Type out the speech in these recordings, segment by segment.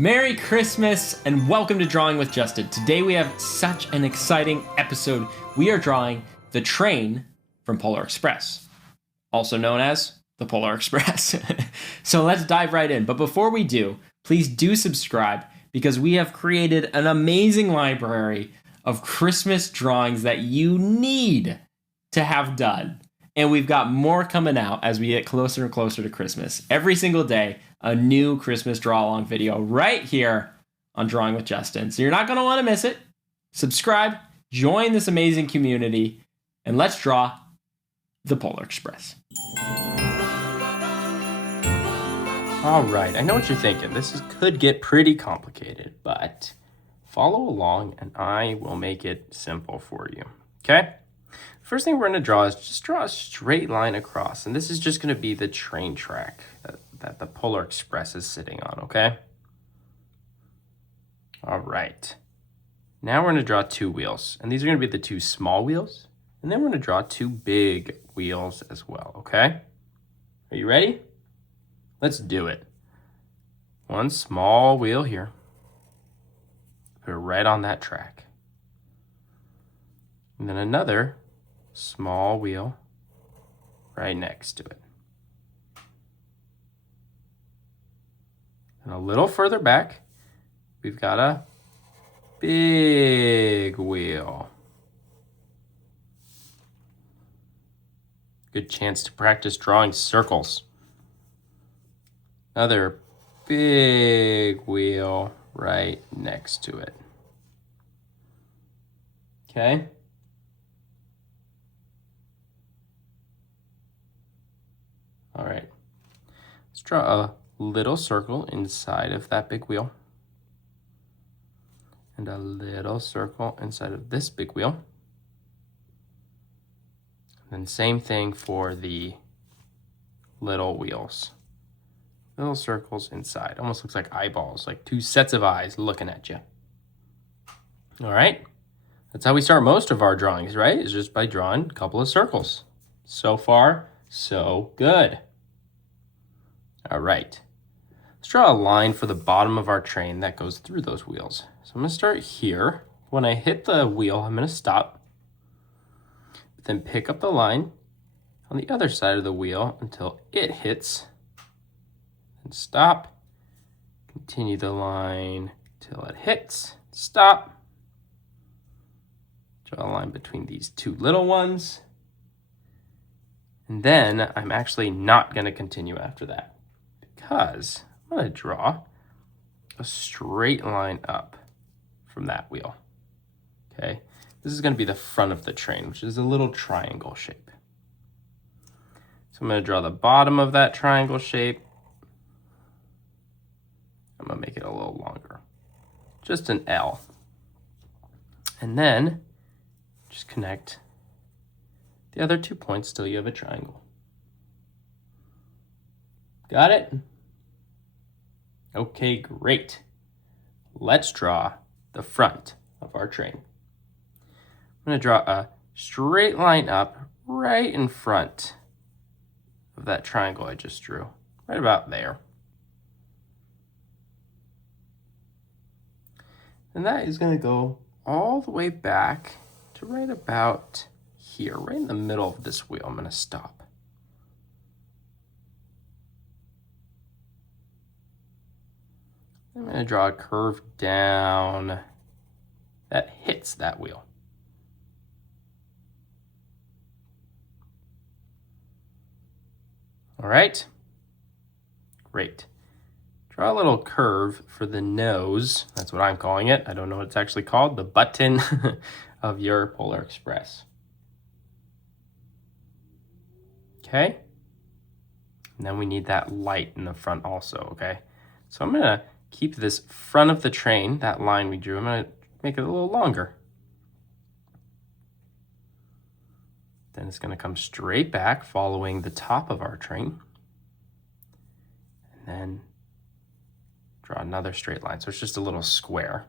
Merry Christmas and welcome to Drawing with Justin. Today we have such an exciting episode. We are drawing the train from Polar Express, also known as the Polar Express. So let's dive right in. But before we do, please do subscribe because we have created an amazing library of Christmas drawings that you need to have done. And we've got more coming out as we get closer and closer to Christmas. Every single day, a new Christmas draw-along video right here on Drawing with Justin. So you're not going to want to miss it. Subscribe, join this amazing community, and let's draw the Polar Express. All right, I know what you're thinking. Could get pretty complicated, but follow along and I will make it simple for you, okay? First thing we're going to draw is just draw a straight line across, and this is just going to be the train track that the Polar Express is sitting on, okay? All right. Now we're going to draw two wheels, and these are going to be the two small wheels, and then we're going to draw two big wheels as well, okay? Are you ready? Let's do it. One small wheel here. Put it right on that track. And then another small wheel right next to it. And a little further back, we've got a big wheel. Good chance to practice drawing circles. Another big wheel right next to it. Okay? All right. Let's draw a little circle inside of that big wheel. And a little circle inside of this big wheel. And then same thing for the little wheels. Little circles inside. Almost looks like eyeballs, like two sets of eyes looking at you. All right. That's how we start most of our drawings, right? Is just by drawing a couple of circles. So far, so good. All right. Let's draw a line for the bottom of our train that goes through those wheels. So I'm going to start here. When I hit the wheel, I'm going to stop. Then pick up the line on the other side of the wheel until it hits. And stop. Continue the line till it hits. Stop. Draw a line between these two little ones. And then I'm actually not going to continue after that because I'm going to draw a straight line up from that wheel. Okay, this is going to be the front of the train, which is a little triangle shape. So I'm going to draw the bottom of that triangle shape. I'm going to make it a little longer, just an L. And then just connect the other 2 points till you have a triangle. Got it? Okay, great. Let's draw the front of our train. I'm going to draw a straight line up right in front of that triangle I just drew, right about there. And that is going to go all the way back to right about here, right in the middle of this wheel. I'm going to stop. I'm going to draw a curve down that hits that wheel. All right, great. Draw a little curve for the nose. That's what I'm calling it. I don't know what it's actually called. The button of your Polar Express. Okay. And then we need that light in the front also, okay? So I'm going to keep this front of the train, that line we drew, I'm going to make it a little longer. Then it's going to come straight back following the top of our train. And then draw another straight line. So it's just a little square.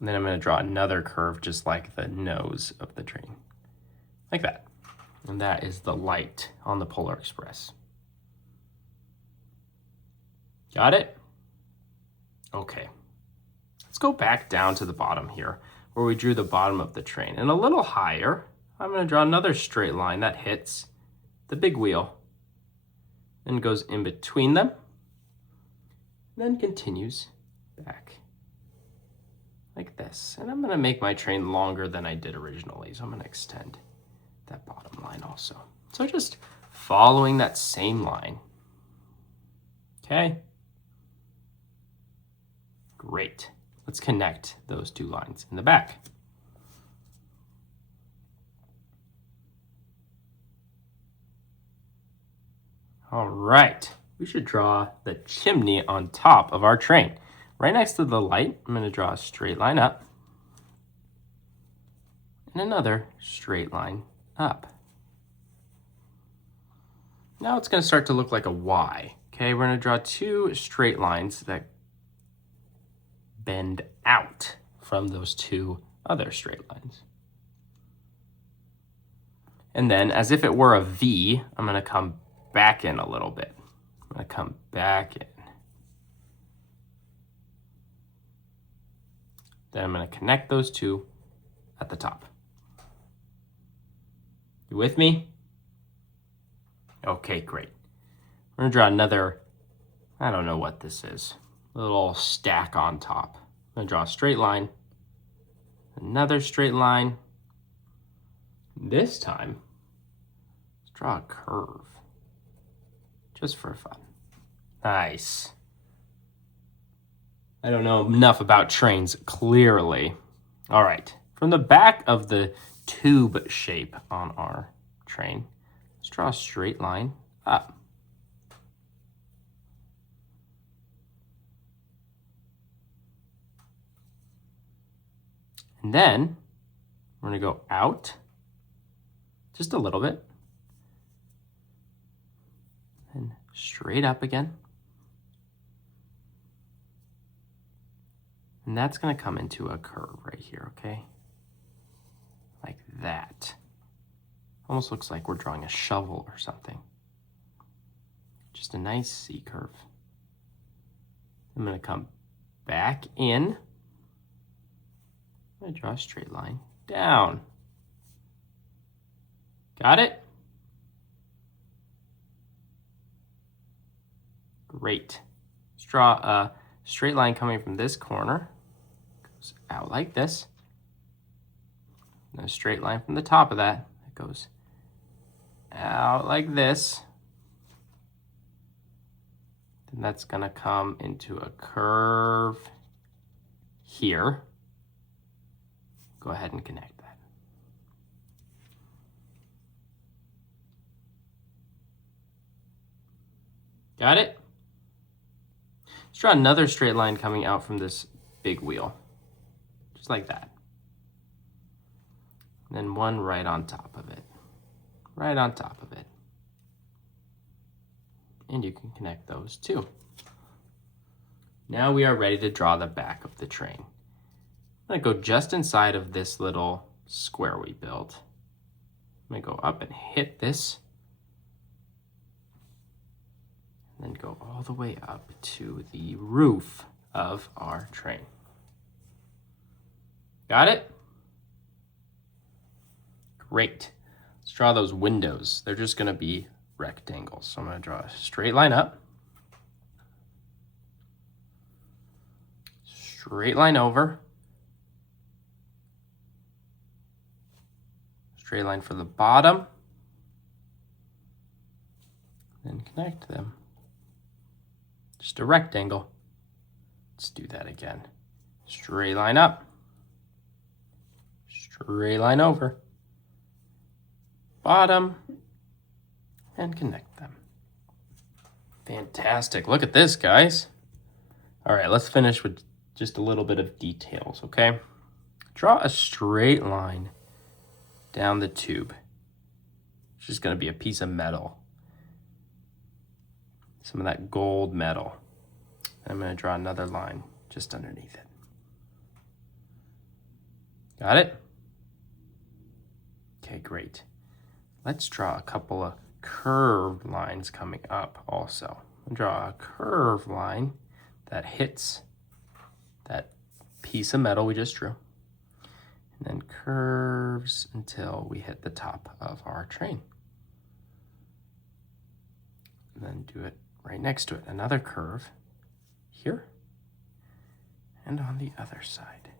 And then I'm going to draw another curve just like the nose of the train. Like that. And that is the light on the Polar Express. Got it? Okay. Let's go back down to the bottom here where we drew the bottom of the train. And a little higher, I'm going to draw another straight line that hits the big wheel and goes in between them, then continues back like this. And I'm going to make my train longer than I did originally, so I'm going to extend that bottom line also. So just following that same line. Okay. Great. Let's connect those two lines in the back. All right, we should draw the chimney on top of our train. Right next to the light, I'm going to draw a straight line up and another straight line up. Now it's going to start to look like a Y. Okay, we're going to draw two straight lines that bend out from those two other straight lines. And then, as if it were a V, I'm going to come back in a little bit. I'm going to come back in. Then I'm going to connect those two at the top. You with me? Okay, great. We're going to draw another, I don't know what this is, a little stack on top. I'm going to draw a straight line, another straight line. This time, let's draw a curve, just for fun. Nice. I don't know enough about trains, clearly. All right, from the back of the tube shape on our train, let's draw a straight line up. And then we're going to go out just a little bit and straight up again. And that's going to come into a curve right here, okay? Like that. Almost looks like we're drawing a shovel or something. Just a nice C curve. I'm going to come back in. I'm going to draw a straight line down. Got it? Great. Let's draw a straight line coming from this corner. Goes out like this. And a straight line from the top of that. It goes out like this. Then that's going to come into a curve here. Go ahead and connect that. Got it? Let's draw another straight line coming out from this big wheel. Just like that. And then one right on top of it. Right on top of it. And you can connect those too. Now we are ready to draw the back of the train. I'm going to go just inside of this little square we built. I'm going to go up and hit this. And then go all the way up to the roof of our train. Got it? Great. Let's draw those windows. They're just going to be rectangles. So I'm going to draw a straight line up. Straight line over. Straight line for the bottom. Then connect them. Just a rectangle. Let's do that again. Straight line up. Straight line over. Bottom. And connect them. Fantastic. Look at this, guys. All right, let's finish with just a little bit of details, okay? Draw a straight line down the tube. It's just going to be a piece of metal. Some of that gold metal. I'm going to draw another line just underneath it. Got it? Okay, great. Let's draw a couple of curved lines coming up also. Draw a curved line that hits that piece of metal we just drew. And then curves until we hit the top of our train. And then do it right next to it. Another curve here and on the other side.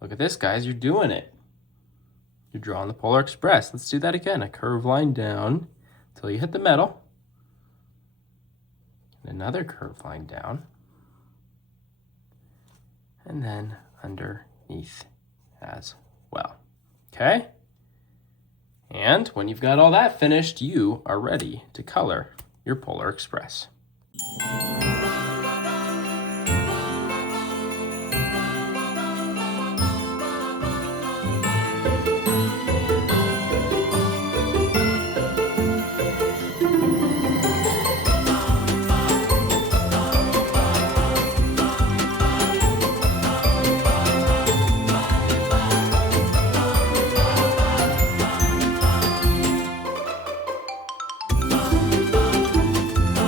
Look at this, guys. You're doing it. You're drawing the Polar Express. Let's do that again. A curved line down until you hit the metal. And another curved line down. And then underneath as well. Okay? And when you've got all that finished, you are ready to color your Polar Express.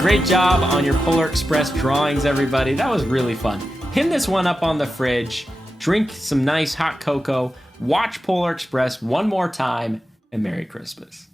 Great job on your Polar Express drawings, everybody. That was really fun. Pin this one up on the fridge, drink some nice hot cocoa, watch Polar Express one more time, and Merry Christmas.